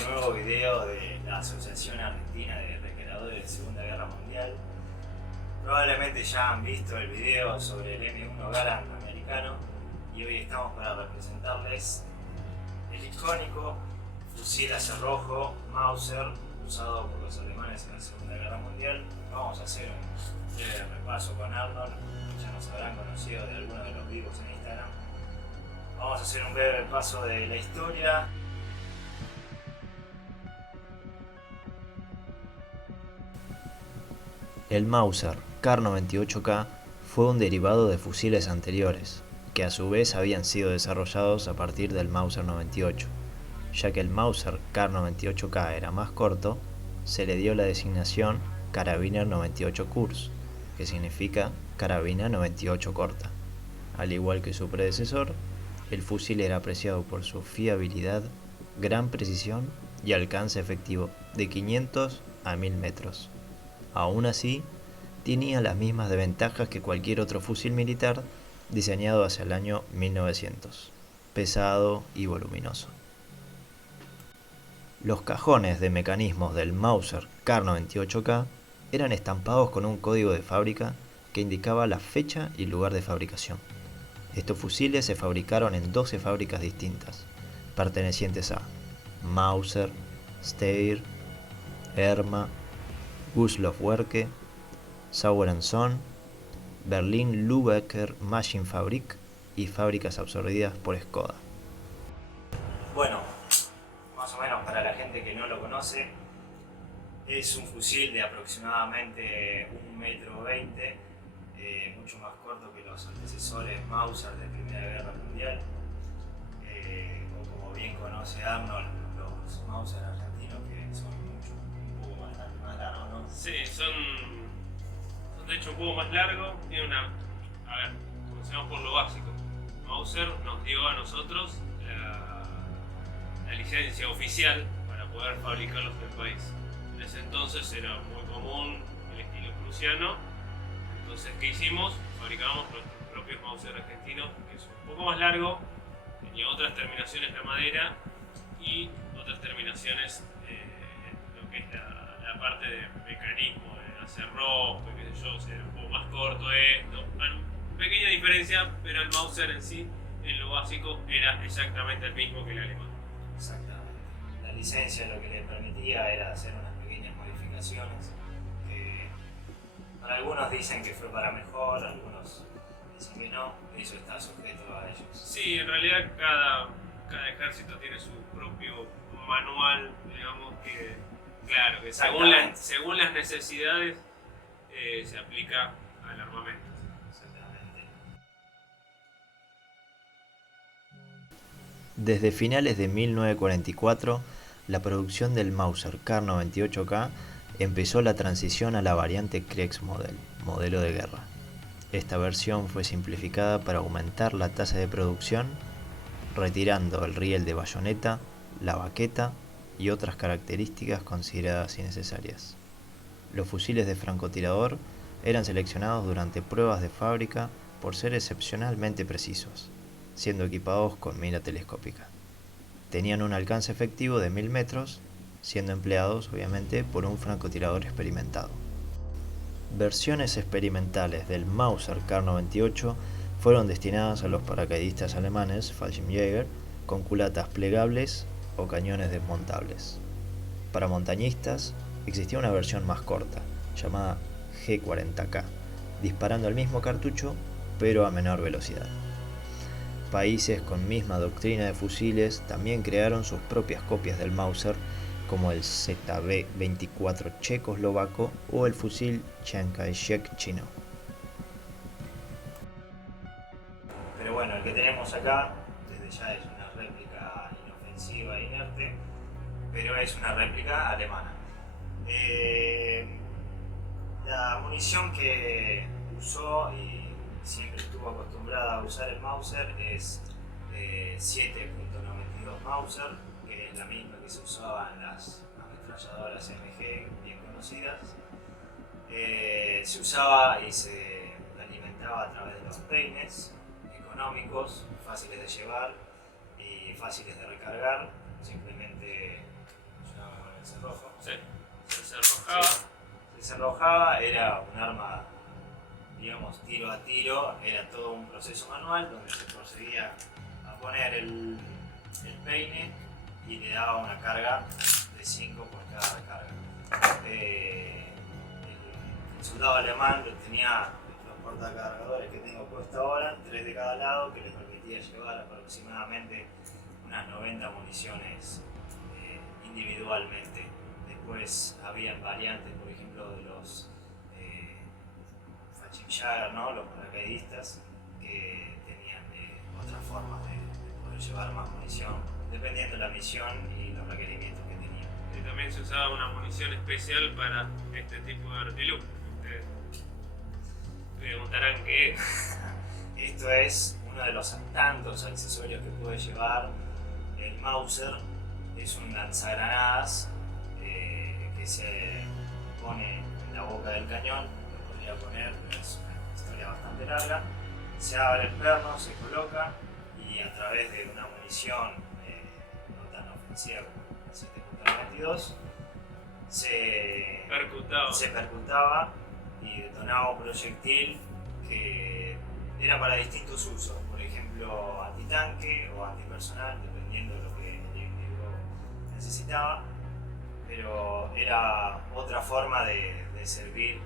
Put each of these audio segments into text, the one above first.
este nuevo video de la Asociación Argentina de Recreadores de Segunda Guerra Mundial. Probablemente ya han visto el video sobre el M1 Garand americano y hoy estamos para representarles el icónico fusil a cerrojo Mauser usado por los alemanes en la Segunda Guerra Mundial. Vamos a hacer un breve repaso con Arnold, ya nos habrán conocido de algunos de los vivos en Instagram. Vamos a hacer un breve repaso de la historia. El Mauser Kar-98K fue un derivado de fusiles anteriores, que a su vez habían sido desarrollados a partir del Mauser 98. Ya que el Mauser Kar-98K era más corto, se le dio la designación Karabiner 98 Kurs, que significa carabina 98 corta. Al igual que su predecesor, el fusil era apreciado por su fiabilidad, gran precisión y alcance efectivo de 500 a 1000 metros. Aún así, tenía las mismas desventajas que cualquier otro fusil militar diseñado hacia el año 1900, pesado y voluminoso. Los cajones de mecanismos del Mauser Kar-98K eran estampados con un código de fábrica que indicaba la fecha y lugar de fabricación. Estos fusiles se fabricaron en 12 fábricas distintas, pertenecientes a Mauser, Steyr, Erma, Gustloff Werke, Sauer & Son, Berlin Lübecker Maschinenfabrik y fábricas absorbidas por Skoda. Bueno, más o menos para la gente que no lo conoce, es un fusil de aproximadamente 1,20 m, mucho más corto que los antecesores Mauser de Primera Guerra Mundial. O como bien conoce Arnold, los Mauser argentinos, que son un poco más largos, ¿no? Sí, son de hecho un poco más largos. Tiene una. A ver, comencemos por lo básico. Mauser nos dio a nosotros la licencia oficial para poder fabricarlos en el país. En ese entonces era muy común el estilo prusiano. Entonces, ¿qué hicimos? Fabricamos nuestros propios Mauser argentinos, que es un poco más largo, tenía otras terminaciones de madera y otras terminaciones en lo que es la parte de mecanismo, de hacer rojo, qué sé yo, o sea, era un poco más corto esto. Bueno, pequeña diferencia, pero el Mauser en sí, en lo básico, era exactamente el mismo que el alemán. Exactamente. La licencia lo que le permitía era hacer unas pequeñas modificaciones que para algunos dicen que fue para mejor, algunos dicen que no, eso está sujeto a ellos. Sí, en realidad cada ejército tiene su propio manual, digamos, que claro, que según las necesidades se aplica al armamento. Exactamente. Desde finales de 1944, la producción del Mauser Kar-98K empezó la transición a la variante Kriegsmodell, modelo de guerra. Esta versión fue simplificada para aumentar la tasa de producción, retirando el riel de bayoneta, la baqueta y otras características consideradas innecesarias. Los fusiles de francotirador eran seleccionados durante pruebas de fábrica por ser excepcionalmente precisos, siendo equipados con mira telescópica. Tenían un alcance efectivo de 1000 metros, siendo empleados obviamente por un francotirador experimentado. Versiones experimentales del Mauser Kar-98 fueron destinadas a los paracaidistas alemanes Fallschirmjäger con culatas plegables o cañones desmontables. Para montañistas existía una versión más corta, llamada G40K, disparando el mismo cartucho pero a menor velocidad. Países con misma doctrina de fusiles también crearon sus propias copias del Mauser, como el ZB-24 checoslovaco o el fusil Chiangkai-shek chino. Pero bueno, el que tenemos acá, desde ya es una réplica inofensiva e inerte, pero es una réplica alemana. La munición que usó y siempre estuvo acostumbrada a usar el Mauser es 7.92 Mauser, que es la misma que se usaba en las ametralladoras MG bien conocidas. Se usaba y se alimentaba a través de los peines, económicos, fáciles de llevar y fáciles de recargar. Simplemente desarrojaba. Se desarrojaba, era un arma, digamos, tiro a tiro, era todo un proceso manual donde se procedía a poner el peine y le daba una carga de 5 por cada recarga. El soldado alemán tenía los portacargadores que tengo puesto ahora, 3 de cada lado, que le permitía llevar aproximadamente unas 90 municiones individualmente. Después habían variantes, por ejemplo, de los Fallschirmjäger, ¿no? Los paracaidistas, que tenían otras formas de poder llevar más munición, dependiendo de la misión y los requerimientos que tenían. Y también se usaba una munición especial para este tipo de artilugio. Ustedes preguntarán qué es. Esto es uno de los tantos accesorios que puede llevar el Mauser. Es un lanzagranadas que se pone en la boca del cañón. Lo podría poner, pero es una historia bastante larga. Se abre el perno, se coloca y a través de una munición no tan ofensiva como la 7.92 se percutaba y detonaba un proyectil que era para distintos usos, por ejemplo antitanque o antipersonal, dependiendo de lo que el individuo necesitaba, pero era otra forma de servir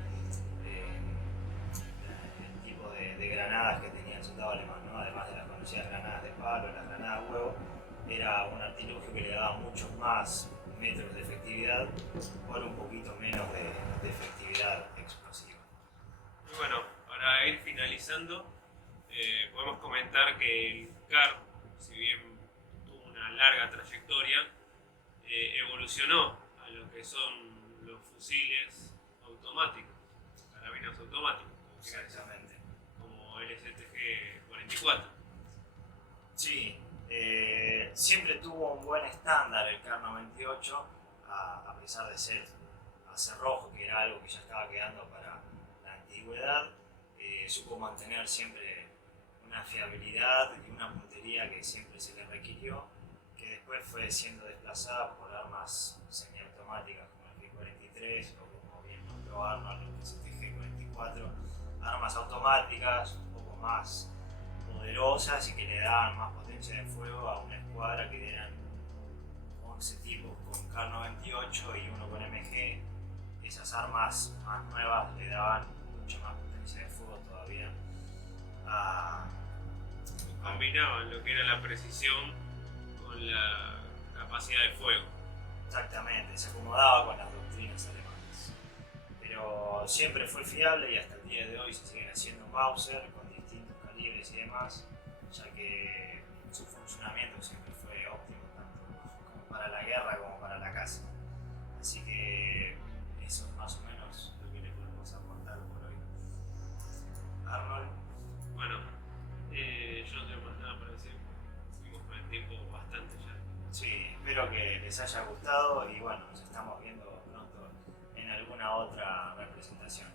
el tipo de granadas que tenía el soldado alemán, ¿no? Además de las conocidas granadas de palo, las granadas huevo, era un artilugio que le daba muchos más metros de efectividad por un poquito menos de efectividad explosiva. Y bueno, para ir finalizando, podemos comentar que el CAR, si bien tuvo una larga trayectoria, evolucionó a lo que son los fusiles automáticos, carabinas automáticos, Exactamente. como el STG-44. Sí, siempre tuvo un buen estándar el CAR 98, a pesar de ser rojo, que era algo que ya estaba quedando para la antigüedad. Supo mantener siempre una fiabilidad y una puntería que siempre se le requirió, que después fue siendo desplazada por armas semiautomáticas como el G-43 o como bien nombró Arnold, el STG-44, armas automáticas un poco más poderosas y que le daban más potencia de fuego a una escuadra que eran 11 tipos con CAR 98 y uno con MG. Esas armas más nuevas le daban mucha más potencia de fuego todavía. Combinaban lo que era la precisión con la capacidad de fuego. Exactamente, se acomodaba con las doctrinas alemanas. Pero siempre fue fiable y hasta el día de hoy se siguen haciendo Mauser con distintos calibres y demás, ya que su funcionamiento siempre fue óptimo, tanto como para la guerra como para la caza. Así que eso es más o menos lo que le podemos aportar por hoy. Arnold. Bueno, yo no tengo más nada para decir. Seguimos con el tiempo bastante ya. Sí, espero que les haya gustado y bueno, nos estamos viendo pronto en alguna otra representación.